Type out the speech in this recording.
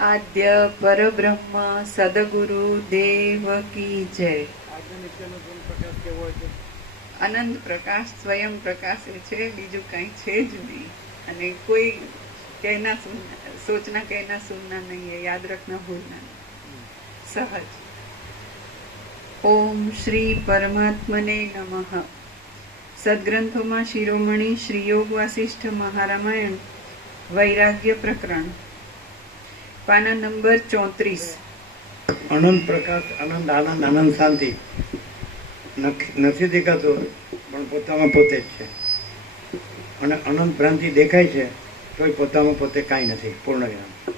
આદ્ય પરબ્રહ્મ સદગુરુ દેવ કી જય. અનંત પ્રકાશ સ્વયં પ્રકાશે છે, બીજું કઈ છે જ નહીં. અને કોઈ કહેના સુનના, સોચના કહેના સુનના નહીં है, याद रखना भूलना नहीं. सहज. ઓમ શ્રી પરમાત્મને નમઃ. સદગ્રંથોમાં શિરોમણી શ્રી યોગ વાસિષ્ઠ મહારામાયણ વૈરાગ્ય પ્રકરણ, પાના નંબર 34. અનંત પ્રકાશ, આનંદ, આનંદ, આનંદ, શાંતિ નથી દેખાતો પણ પોતામાં પોતે જ છે. અને અનંત ભ્રાંતિ દેખાય છે તોય પોતામાં પોતે કાંઈ નથી. પૂર્ણ જ્ઞાન.